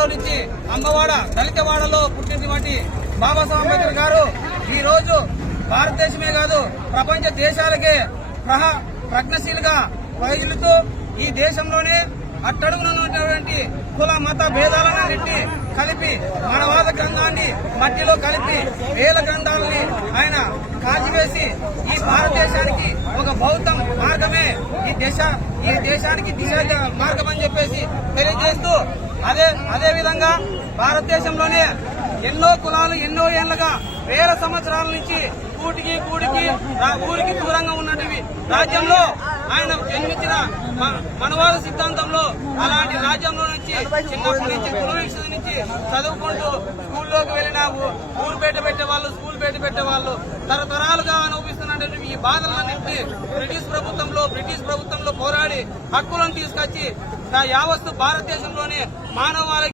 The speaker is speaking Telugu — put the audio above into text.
తెలంగాణలో నుంచి అంబవాడ దళితవాడలో పుట్టినటువంటి బాబాసాహెబ్ అంబేద్కర్ గారు ఈ రోజు భారతదేశమే కాదు ప్రపంచ దేశాలకే ప్రజ్ఞశీలుగా వహిలుతూ ఈ దేశంలోనే అట్టడుగునున్నటువంటి కుల మత భేదాలను నెట్టి కలిపి మానవాద గ్రంథాన్ని మట్టిలో కలిపి వేల గ్రంథాలని ఆయన కాల్చివేసి ఈ భారతదేశానికి ఒక బౌద్ధ మార్గమే ఈ దేశానికి దిశ మార్గం అని చెప్పేసి తెలియజేస్తూ అదే విధంగా భారతదేశంలోనే ఎన్నో కులాలు ఎన్నో ఏళ్లుగా వేల సంవత్సరాల నుంచి కూటికి ఊరికి దూరంగా ఉన్నటివి రాజ్యంలో ఆయన జన్మించిన మనవాద సిద్ధాంతంలో అలాంటి రాజ్యంలో నుంచి చిన్నప్పటి నుంచి కులవిక్ష నుంచి చదువుకుంటూ స్కూల్లోకి వెళ్ళిన ఊరు బయట పెట్టేవాళ్ళు స్కూల్ బయట పెట్టేవాళ్ళు తరతరాలుగా అనుభవిస్తున్నటువంటి ఈ బాధలన్నింటినీ బ్రిటిష్ ప్రభుత్వంలో పోరాడి హక్కులను తీసుకొచ్చి యావత్తు భారతదేశంలోనే మానవాళి